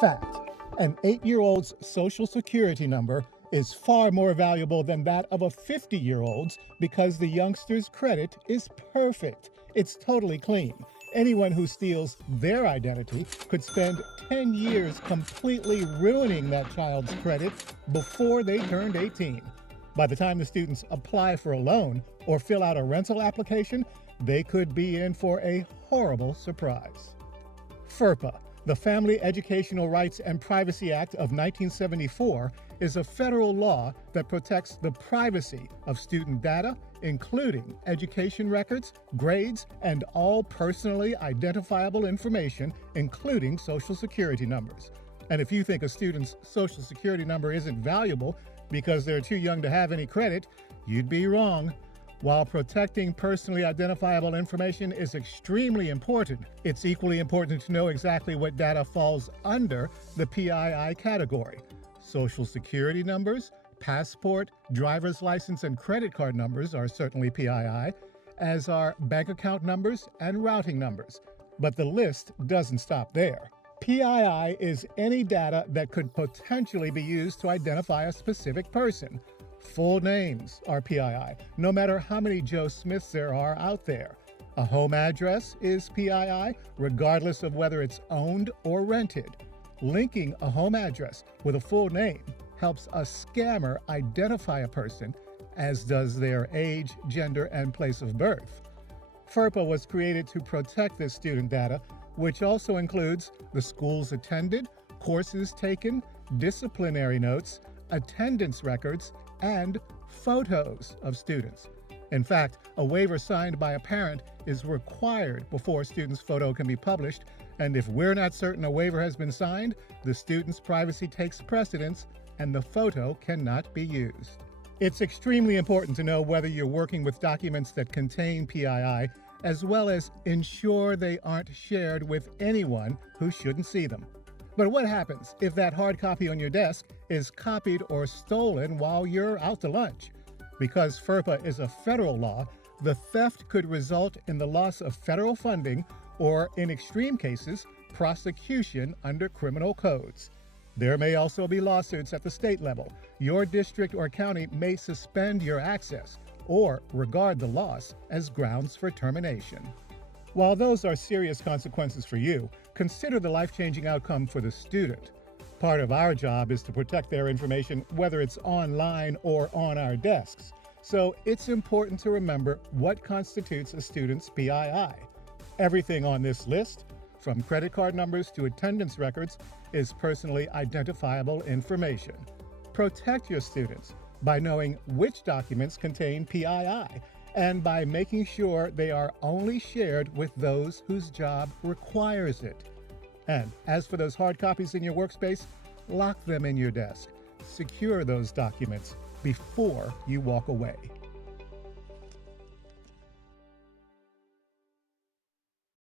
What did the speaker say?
Fact: an 8-year-old's social security number is far more valuable than that of a 50-year-old's because the youngster's credit is perfect. It's totally clean. Anyone who steals their identity could spend 10 years completely ruining that child's credit before they turned 18. By the time the students apply for a loan or fill out a rental application, they could be in for a horrible surprise. FERPA, the Family Educational Rights and Privacy Act of 1974, is a federal law that protects the privacy of student data, including education records, grades, and all personally identifiable information, including Social Security numbers. And if you think a student's Social Security number isn't valuable because they're too young to have any credit, you'd be wrong. While protecting personally identifiable information is extremely important, it's equally important to know exactly what data falls under the PII category. Social Security numbers, passport, driver's license, and credit card numbers are certainly PII, as are bank account numbers and routing numbers. But the list doesn't stop there. PII is any data that could potentially be used to identify a specific person. Full names are PII, no matter how many Joe Smiths there are out there. A home address is PII, regardless of whether it's owned or rented. Linking a home address with a full name helps a scammer identify a person, as does their age, gender, and place of birth. FERPA was created to protect this student data, which also includes the schools attended, courses taken, disciplinary notes, attendance records, and photos of students. In fact, a waiver signed by a parent is required before a student's photo can be published, and if we're not certain a waiver has been signed, the student's privacy takes precedence and the photo cannot be used. It's extremely important to know whether you're working with documents that contain PII, as well as ensure they aren't shared with anyone who shouldn't see them. But what happens if that hard copy on your desk is copied or stolen while you're out to lunch? Because FERPA is a federal law, the theft could result in the loss of federal funding or, in extreme cases, prosecution under criminal codes. There may also be lawsuits at the state level. Your district or county may suspend your access or regard the loss as grounds for termination. While those are serious consequences for you, consider the life-changing outcome for the student. Part of our job is to protect their information, whether it's online or on our desks. So it's important to remember what constitutes a student's PII. Everything on this list, from credit card numbers to attendance records, is personally identifiable information. Protect your students by knowing which documents contain PII and by making sure they are only shared with those whose job requires it. And as for those hard copies in your workspace, lock them in your desk. Secure those documents before you walk away.